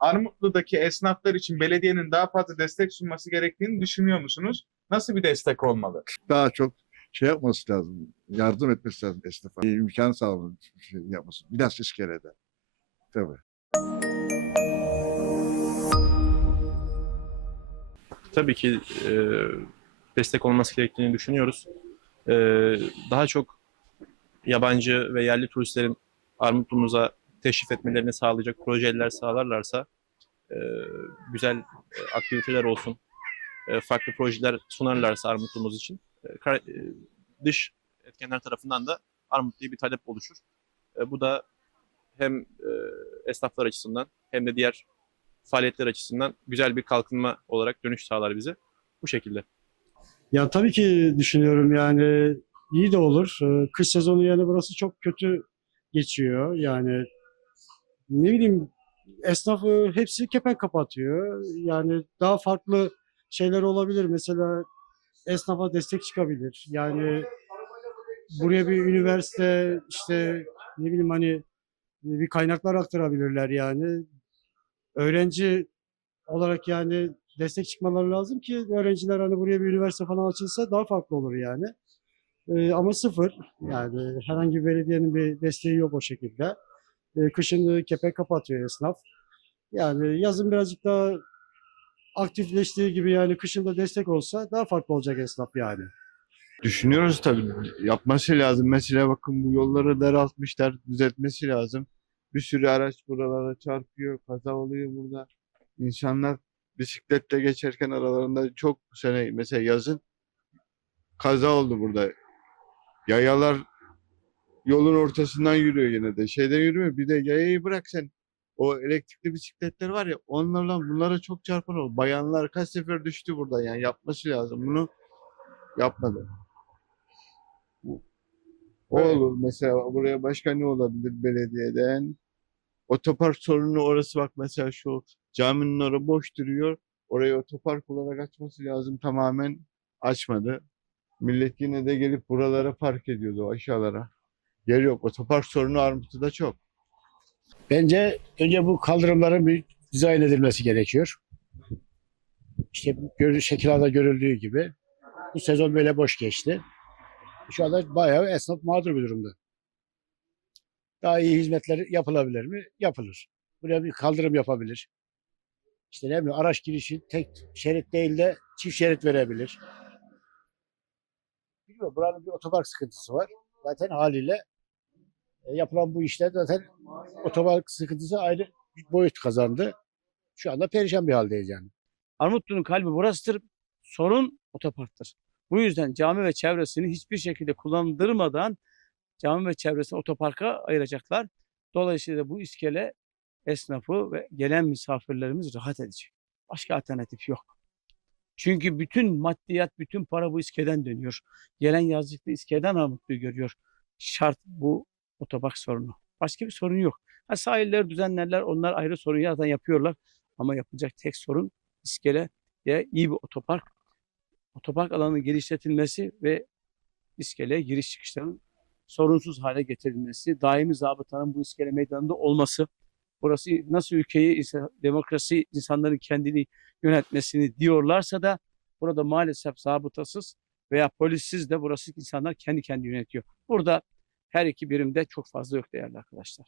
Armutlu'daki esnaflar için belediyenin daha fazla destek sunması gerektiğini düşünüyor musunuz? Nasıl bir destek olmalı? daha çok şey yapması lazım. Yardım etmesi lazım esnafa. Bir imkan sağlaması şey yapması. Biraz iskelede. Tabii. tabii ki e, destek olması gerektiğini düşünüyoruz. E, daha çok yabancı ve yerli turistlerin Armutlu'muza teşrif etmelerini sağlayacak projeler sağlarlarsa e, güzel e, aktiviteler olsun, e, farklı projeler sunarlarsa Armutlu'muz için e, e, dış etkenler tarafından da Armutlu'ya bir talep oluşur. E, bu da hem e, esnaflar açısından hem de diğer faaliyetler açısından güzel bir kalkınma olarak dönüş sağlar bize. Bu şekilde. Ya tabii ki düşünüyorum yani iyi de olur. Ee, Kış sezonu yani burası çok kötü geçiyor. Yani ne bileyim esnafı hepsi kepenk kapatıyor. Yani daha farklı şeyler olabilir. Mesela esnafa destek çıkabilir. Yani buraya bir üniversite işte ne bileyim hani bir kaynaklar aktarabilirler yani. Öğrenci olarak yani destek çıkmaları lazım ki öğrenciler hani buraya bir üniversite falan açılsa daha farklı olur yani. Ee, ama sıfır yani herhangi bir belediyenin bir desteği yok o şekilde. Ee, kışın e, kepek kapatıyor esnaf. Yani yazın birazcık daha aktifleştiği gibi yani kışın da destek olsa daha farklı olacak esnaf yani. Düşünüyoruz tabii. Yapması lazım. Mesela bakın bu yolları daraltmışlar. Düzeltmesi lazım. Bir sürü araç buralara çarpıyor. Kaza oluyor burada. İnsanlar bisikletle geçerken aralarında çok bu sene mesela yazın kaza oldu burada. Yayalar yolun ortasından yürüyor yine de. Şeyden yürümüyor. Bir de yayayı bırak sen. O elektrikli bisikletler var ya onlarla bunlara çok çarpan oldu. Bayanlar kaç sefer düştü burada yani yapması lazım. Bunu yapmadı. O Evet. olur mesela buraya başka ne olabilir belediyeden? Otopark sorunu orası bak mesela şu caminin orası boş duruyor. Orayı otopark olarak açması lazım tamamen açmadı. Millet yine de gelip buralara park ediyordu aşağılara. Yer yok. Otopark sorunu Armutlu'da çok. Bence önce bu kaldırımların bir dizayn edilmesi gerekiyor. İşte gör, şekillarda görüldüğü gibi. Bu sezon böyle boş geçti. Şu anda bayağı esnaf mağdur bir durumda. Daha iyi hizmetler yapılabilir mi? Yapılır. Buraya bir kaldırım yapabilir. İşte ne bileyim araç girişi tek şerit değil de çift şerit verebilir. Bilmiyorum buranın bir otopark sıkıntısı var. Zaten haliyle yapılan bu işler zaten otopark sıkıntısı ayrı bir boyut kazandı. Şu anda perişan bir haldeyiz yani. Armutlu'nun kalbi burasıdır. Sorun otoparktır. Bu yüzden cami ve çevresini hiçbir şekilde kullandırmadan cami ve çevresini otoparka ayıracaklar. Dolayısıyla bu iskele esnafı ve gelen misafirlerimiz rahat edecek. Başka alternatif yok. Çünkü bütün maddiyat, bütün para bu iskeleden dönüyor. Gelen yazlıklı iskeleden Armutlu'yu görüyor. Şart bu otopark sorunu. Başka bir sorun yok. Ha, sahiller düzenlerler, onlar ayrı sorun zaten yapıyorlar. Ama yapacak tek sorun iskele ve iyi bir otopark. Otopark alanının genişletilmesi ve iskeleye giriş çıkışların sorunsuz hale getirilmesi, daimi zabıtanın bu iskele meydanında olması, burası nasıl ülkeyi, insan- demokrasi insanların kendini yönetmesini diyorlarsa da burada maalesef zabıtasız veya polissiz de burası insanlar kendi kendini yönetiyor. Burada her iki birimde çok fazla yok değerli arkadaşlar.